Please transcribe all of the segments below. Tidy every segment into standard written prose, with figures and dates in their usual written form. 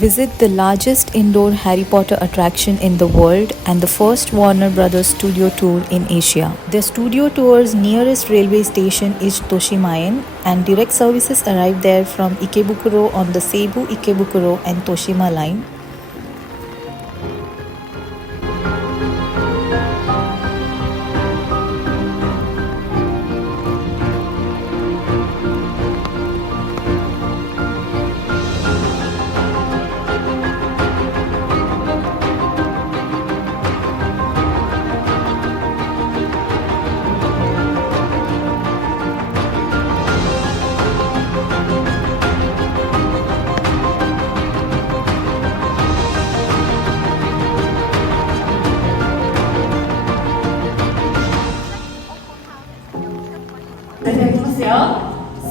Visit the largest indoor Harry Potter attraction in the world and the first Warner Brothers studio tour in Asia. The studio tour's nearest railway station is Toshimaen, and direct services arrive there from Ikebukuro on the Seibu, Ikebukuro and Toshima line.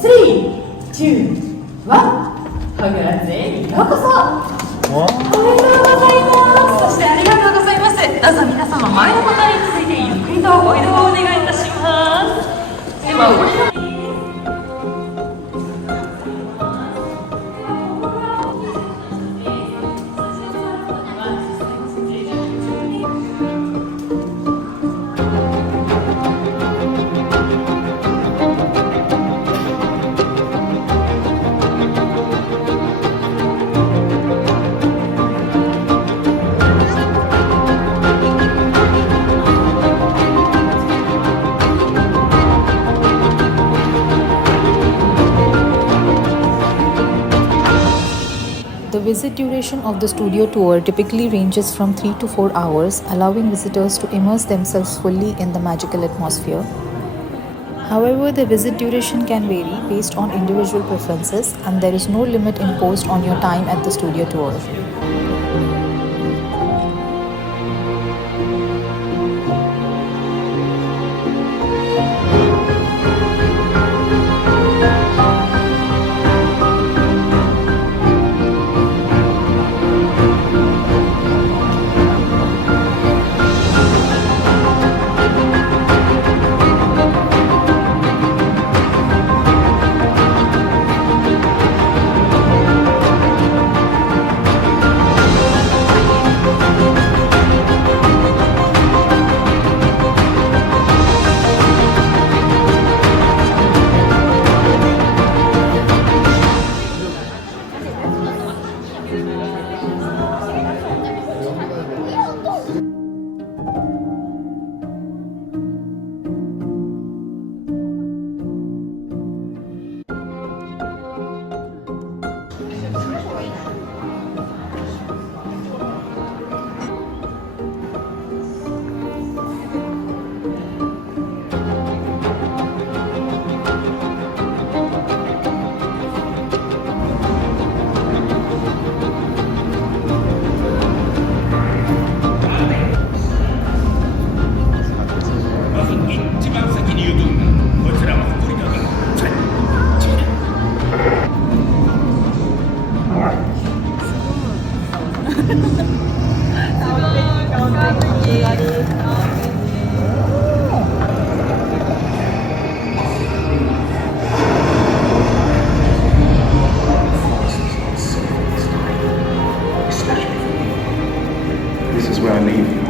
Three, two, one. ホグワーツへようこそ。おめでとうございます。そしてありがとうございます。どうぞ皆様前の方に続いてゆっくりとご移動をお願いいたします。ではおります。The visit duration of the studio tour typically ranges from 3 to 4 hours, allowing visitors to immerse themselves fully in the magical atmosphere. However, the visit duration can vary based on individual preferences, and there is no limit imposed on your time at the studio tour. This is where I leave you.